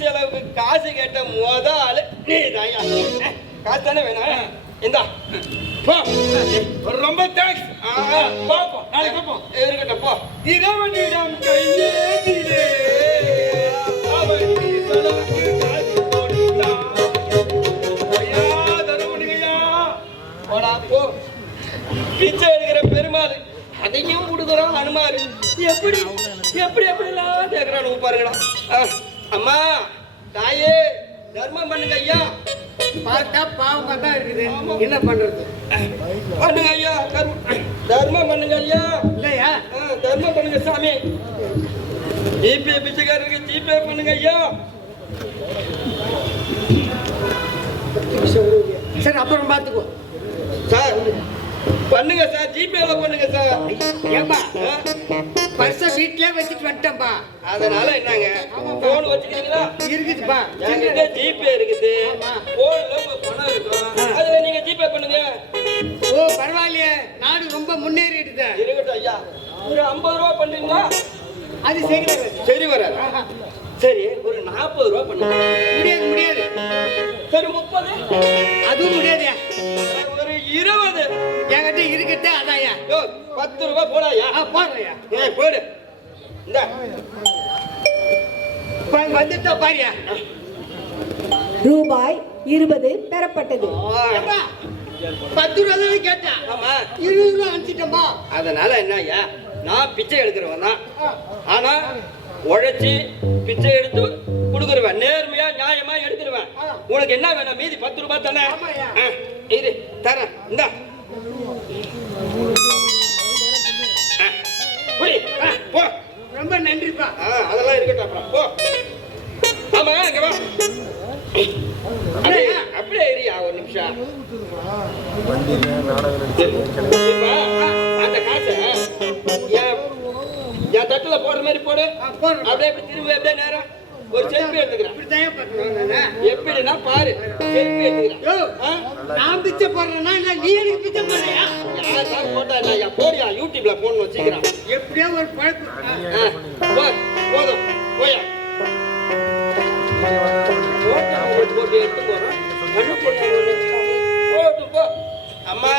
செலவுக்கு காசு கேட்ட ஆளு நீதாயா. காசு தானே வேணும். இந்தா போ. ரொம்ப தேங்க்ஸ். பாப்போம், நாளைக்கு பாப்போம். இருக்கட்டும் போ. இரவனிடம் கையேந்திலே அவன் செலவுக்கு காசு கொடுத்தான். ஐயா தரமணியா போடா போ. பிச்சை எடுக்கிற பெருமாள் அதையும் கொடுக்குறோம் அனுமாரு. எப்படி எப்படி எப்படிலாம் கேட்கிறானு பாருங்கடா. அம்மா தாயே தர்மம் பண்ணுங்க ஐயா. பார்த்தா பாவமா தான் இருக்குது, என்ன பண்றது? பண்ணுங்க ஐயா, தர்மம் பண்ணுங்க ஐயா. இல்லையா? தர்மம் பண்ணுங்க சாமி. ஜிபே பிச்சைக்காரருக்கு ஜிபே பண்ணுங்க ஐயா. சரி அப்புறம் பார்த்துக்கோ சார். பண்ணுங்க சார், ஜிபேல பண்ணுங்க சார். ஏம்பா பர்ஸ வீட்லயே வச்சுட்டு வந்துட்டேன்பா. அதனால என்னங்க போன் வச்சுக்கிறீங்களா? இருக்குதுப்பா, என்கிட்ட ஜிபே இருக்குது. போன்ல பணம் இருக்கும், அதுல நீங்க ஜிபே பண்ணுங்க. ஓ பரவாயில்லையே, நாடு ரொம்ப முன்னேறிடுது. இருக்கட்டும் ஐயா, ஒரு 50 ரூபா பண்றீங்களா? அது சரி வராது. சரி வராது. சரி ஒரு 40 ரூபா பண்ணுங்க. முடியாது முடியாது. சரி 30. அதுவும் முடியாது. ஒரு 20. என்கிட்ட இருக்கட்டே அதாயா. 10 ரூபா போடாயா? போடுறையா? போடு. இந்த வந்துட்டா பாரியா. ரூபாய் 20 பெறப்பட்டது. 10 ரூபா தான் கேட்டா. ஆமா 20 ரூபா அனுப்பிச்சிட்டோம்பா. அதனால என்ன ஐயா, நான் பிச்சை எடுக்கிறவன் தான். ஆனா உழைச்சி பிச்சை எடுத்து கொடுக்குறவன், நேர்மையா நியாயமா எடுத்துருவேன். உனக்கு என்ன வேணும்? மீதி 10 ரூபாய் தானே? இரு தரேன். இந்த போ. ரொம்ப நன்றிப்பா. அதெல்லாம் இருக்கட்டும், அப்புறம் போ. ஆமா இங்க வா. அப்படியே ஏரியா ஒரு நிமிஷம். அந்த காசை என் தட்டுல போடுற மாதிரி போடு. அப்படியே திரும்பி அப்படியே நேரம் ஒரு செல்ஃபி எடுத்துக்கிறேன். எப்படின்னா பாரு, செல்ஃபி எடுத்துக்கிறேன். நான் பிச்சை போடுறேன்னா இல்ல நீ எனக்கு பிச்சை போடுறியா? யார் போட்டா என்ன போடியா, யூடியூப்ல போன் வச்சுக்கிறான். எப்படியோ ஒரு பழப்பு. போதும் போயா. போட்டு எடுத்து போறேன். போட்டு போ. அம்மா